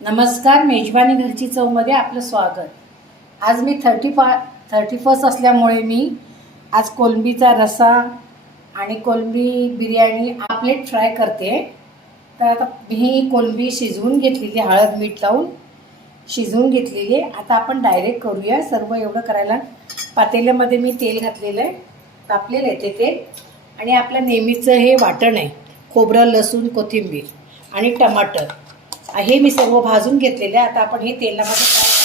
नमस्कार मेजवानी घरची चवमध्ये आपलं स्वागत. आज मी थर्टी फा थर्टी फर्स्ट असल्यामुळे मी आज कोलंबीचा रसा आणि कोलंबी बिर्याणी प्लेट फ्राय करते. तर आता ही कोलंबी शिजवून घेतलेली हळद मीठ लावून शिजवून घेतलेली आहे. आता आपण डायरेक्ट करूया. सर्व एवढं करायला पातेल्यामध्ये मी तेल घातलेलं आहे. तापलेलं आहे ते तेल. आणि आपलं नेहमीचं हे वाटण आहे. खोबरं लसूण कोथिंबीर आणि टमाटर. हे मी सर्व भाजून घेतलेले आहे आता आपण हे तेलामध्ये फ्राय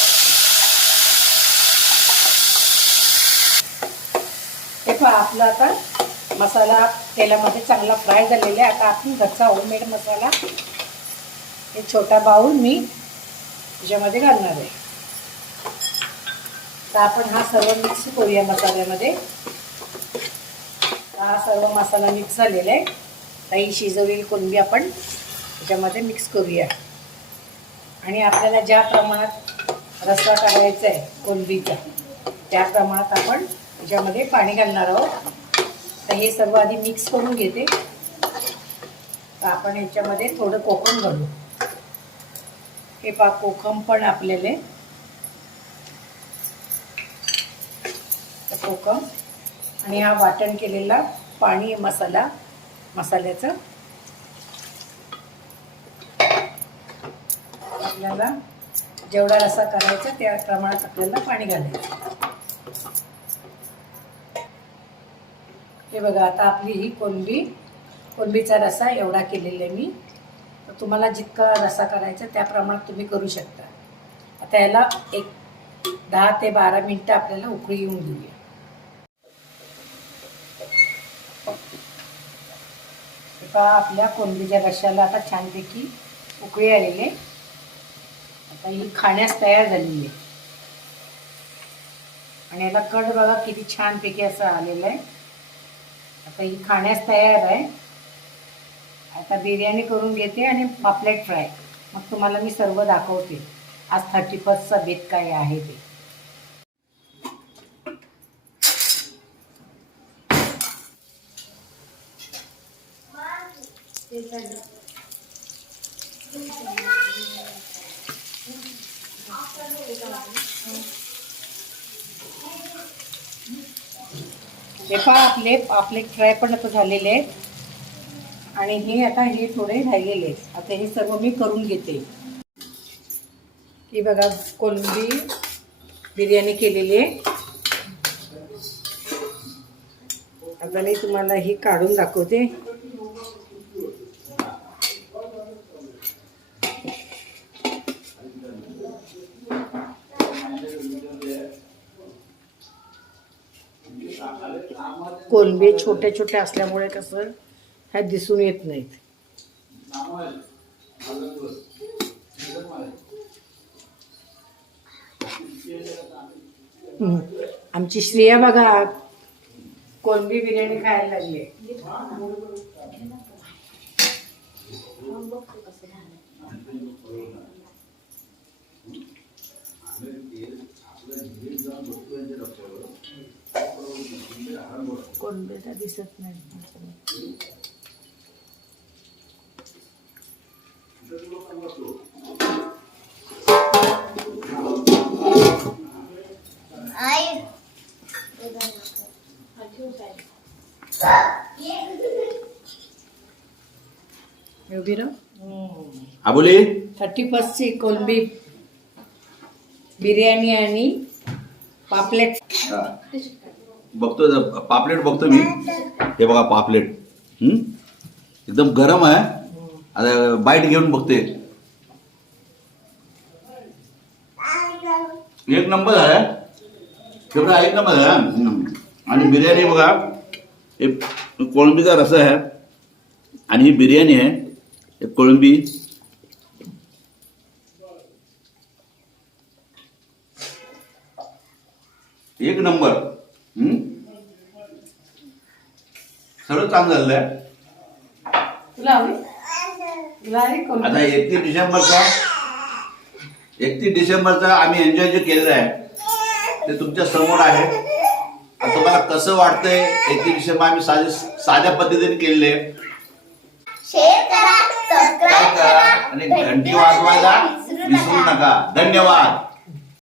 पहा आपला आता मसाला तेलामध्ये चांगला फ्राय झालेला आहे. आता आपण घरचा होममेड मसाला हे छोटा बाऊल मी त्याच्यामध्ये घालणार आहे. तर आपण हा सर्व मिक्स करूया मसाल्यामध्ये. हा सर्व मसाला मिक्स झालेला आहे. काही शिजवलेली कोणबी आपण त्याच्यामध्ये मिक्स करूया. आणि आपल्याला ज्या प्रमाणात रस्सा काढायचा आहे कोलबीचा त्या प्रमाणात आपण त्याच्यामध्ये पाणी घालणार आहोत. तर हे सर्व आधी मिक्स करून घेते. तर आपण याच्यामध्ये थोडं कोकम घालू. हे पा कोकम पण आपल्याला कोकम आणि हा वाटण केलेला पाणी मसाला मसाल्याचं आपल्याला जेवढा रसा करायचा त्या प्रमाणात आपल्याला पाणी घालायचं. हे बघा आता आपली ही कोलंबी कोलंबीचा रसा एवढा केलेला आहे मी. तर तुम्हाला जितका रसा करायचा त्या प्रमाणात तुम्ही करू शकता. आता याला एक दहा ते बारा मिनटं आपल्याला उकळी येऊन देऊया. आपल्या कोलंबीच्या रश्याला आता छानपैकी उकळी आलेले आता ही खाण्यास तयार झालेली आहे. आणि याला कट बघा किती छानपैकी असं आलेलं आहे. आता ही खाण्यास तयार आहे. आता बिर्याणी करून घेते आणि पापलेट फ्राय. मग तुम्हाला मी सर्व दाखवते. आज थर्टी फर्स्टचा बेत काय आहे ते. हे पहा आपले आपले फ्राय पण आता झालेले आहेत. आणि हे आता हे थोडे राहिलेले आहेत. आता हे सर्व मी करून घेते. ही बघा कोलंबी बिर्याणी केलेली आहे. आता मी तुम्हाला ही काढून दाखवते. कोलंबी छोट्या छोट्या असल्यामुळे कसं ह्या दिसून येत नाहीत. आमची श्रेया बघा कोलंबी बिर्याणी खायला लागली आहे. कोलंबीला दिसत नाही. आबोली थर्टी फर्स्टची कोलंबी बिर्याणी आणि पापलेट. बघतो पापलेट बघतो मी. हे बघा पापलेट. एकदम गरम आहे. आता बाईट घेऊन बघते. एक नंबर आहे. तेवढा एक नंबर आहे आणि बिर्याणी बघा. हे कोळंबीचा रस आहे. आणि ही बिर्याणी आहे. हे कोळंबी. एक नंबर. तुला हवी? तुला हवी आता एकतीस डिसेंबरचा एकतीस डिसेंबरचा आम्ही एन्जॉय जे केलेलं आहे ते तुमच्यासमोर आहे. आता तुम्हाला कसं वाटतंय? एकतीस डिसेंबर आम्ही साधे साध्या पद्धतीने केलेले आहे. शेअर करा काय आणि घंटी वाजवायला विसरू नका. धन्यवाद.